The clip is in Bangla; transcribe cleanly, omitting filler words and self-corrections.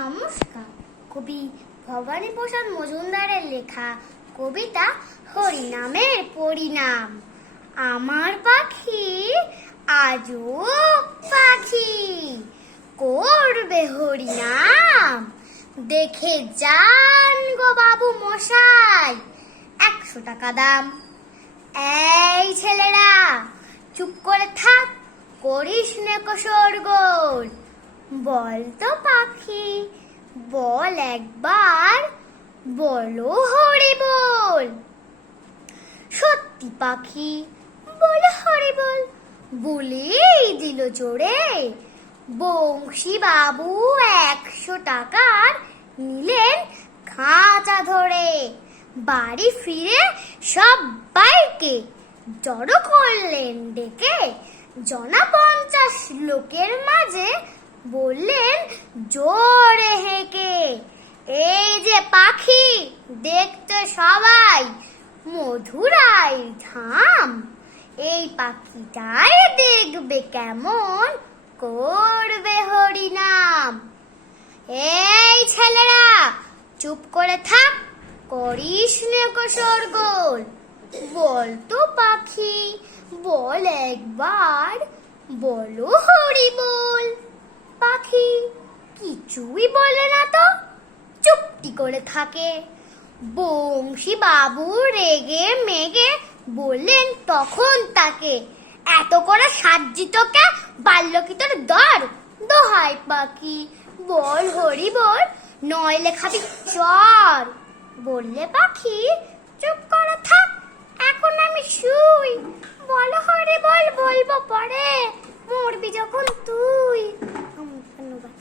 নমস্কার। কবি ভবানী প্রসাদ মজুমদারের লেখা কবিতা হরিনামের পরিণাম। আমার পাখি আজও পাখি, করবে হরিনাম। দেখে যান গো বাবু মশাই, 100 টাকা দাম। এই ছেলেরা চুপ করে থাক, করিস নে শোরগোল। বল তো পাখি, বল একবার, বলো হরি বল। সত্যি পাখি বলে হরি বল, বলেই দিল জোরে। বংশী বাবু 100 টাকার নিলেন খাঁচা ধরে। বাড়ি ফিরে সবাইকে জড়ো করলেন ডেকে। 50 লোকের মাঝে বললেন জোরে হেঁকে, এই যে পাখি দেখতে সবাই মধুরাই ধাম। এই পাখিটাই দেখবে কেমন করবে হরিনাম। এই ছেলেরা চুপ করে থাক, করিস নে শোরগোল। বল তো পাখি, বল একবার, বলো হরি বল। পাখি কিছুই বলে না তো, চুপটি করে থাকে। বংশী বাবু রেগে মেগে বললেন তখন তাকে, এত করে সাজ্জি তোকে বাল্য কি তোর দর? দোহাই পাখি বল হরি বল, নইলে খাবি চর। বললে পাখি চুপ করে থাক, এখন আমি শুই। বলো হরি বল, বলবো পরে, মরবি যখন তুই। ধন্যবাদ।